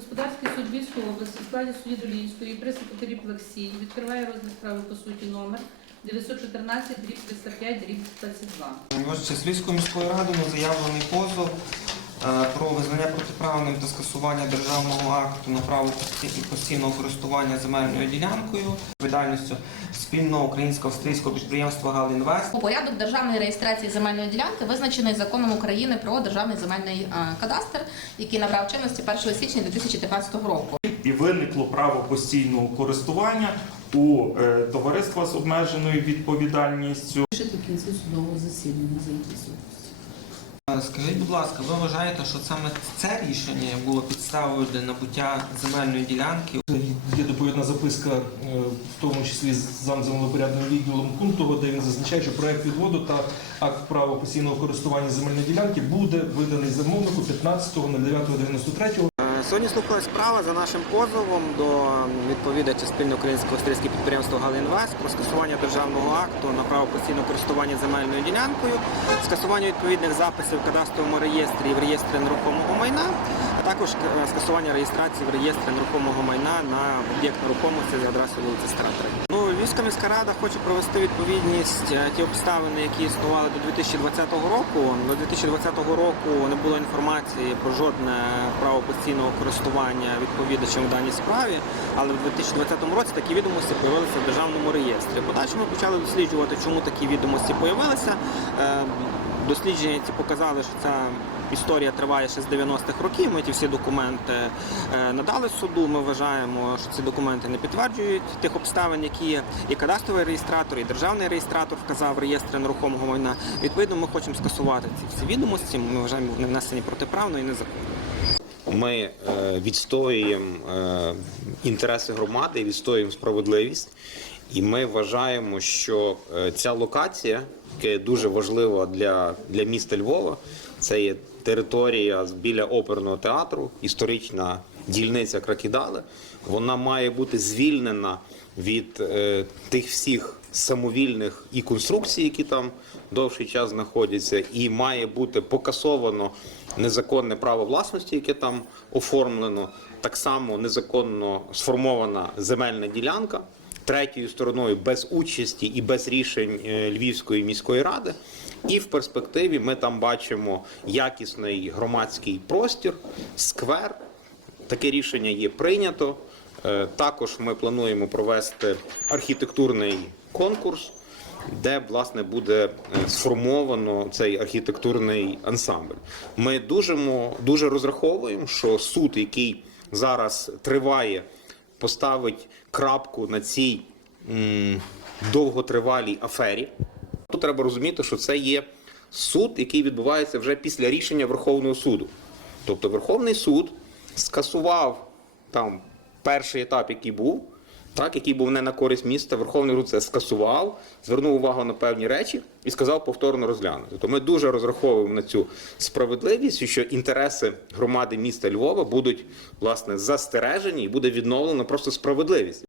Господарський суд Львівської області в складі судді Долінської при секретарі Плексій відкриває розгляд справи по суті номер 914 дріб 305 дріб 22. Вибачте, з Львівською міською радою заявлений позов про визнання протиправним та скасування державного акту на право постійного користування земельною ділянкою, відповідальністю спільного українсько-австрійського підприємства Галінвест. Порядок державної реєстрації земельної ділянки визначений законом України про державний земельний е, кадастр, який набрав чинності 1 січня 2015 року. і виникло право постійного користування у е, товариства з обмеженою відповідальністю. Ще до кінця судового засідання зайти суд. Е, Скажіть, будь ласка, ви вважаєте, що саме це рішення було підставою для набуття земельної ділянки? Є доповідна записка, е, в тому числі з замземлопорядним відділом пункту, де він зазначає, що проект відводу та акт права постійного користування земельної ділянки буде виданий замовнику 15.09.93 Е, Сьогодні слухалась справа за нашим позовом до відповідача спільно українського австрійське підприємство Галінвест про скасування державного акту на право постійного користування земельною ділянкою, скасування відповідних записів в кадастровому реєстрі і в реєстрі нерухомого майна, а також е, скасування реєстрації в реєстрі нерухомого майна на об'єкт нерухомості за адресою вулиці Стратри. Ну, Львівська міська рада хоче провести відповідність е, ті обставини, які існували до 2020 року. До 2020 року не було інформації про жодне право постійного користування відповідачем в даній справі, але в 2020 році такі відомості з'явилися в державному реєстрі. Подальше ми почали досліджувати, чому такі відомості з'явилися. Е, Дослідження ці показали, що ця історія триває ще з 90-х років. Ми ті всі документи е, надали суду. Ми вважаємо, що ці документи не підтверджують тих обставин, які є. І кадастровий реєстратор, і державний реєстратор вказав в реєстрі нерухомого майна. Відповідно, ми хочемо скасувати ці всі відомості. Ми вважаємо, вони внесені протиправно і незаконно. Ми е, відстоюємо е, інтереси громади, відстоюємо справедливість, і ми вважаємо, що е, ця локація, яка дуже важлива для, для міста Львова, це є територія біля оперного театру, історична дільниця Кракідали. Вона має бути звільнена від е, тих всіх самовільних і конструкцій, які там довший час знаходяться, і має бути покасовано незаконне право власності, яке там оформлено. Так само незаконно сформована земельна ділянка третьою стороною без участі і без рішень е, Львівської міської ради. І в перспективі ми там бачимо якісний громадський простір, сквер. Таке рішення є прийнято. Е, Також ми плануємо провести архітектурний конкурс, де власне буде е, сформовано цей архітектурний ансамбль. Ми дуже, дуже розраховуємо, що суд, який зараз триває, поставить крапку на цій м, довготривалій афері. Тут треба розуміти, що це є суд, який відбувається вже після рішення Верховного суду. Тобто Верховний суд скасував там перший етап, який був, так, який був не на користь міста. Верховний Руд це скасував, звернув увагу на певні речі і сказав повторно розглянути. Тобто ми дуже розраховуємо на цю справедливість, що інтереси громади міста Львова будуть власне застережені і буде відновлено просто справедливість.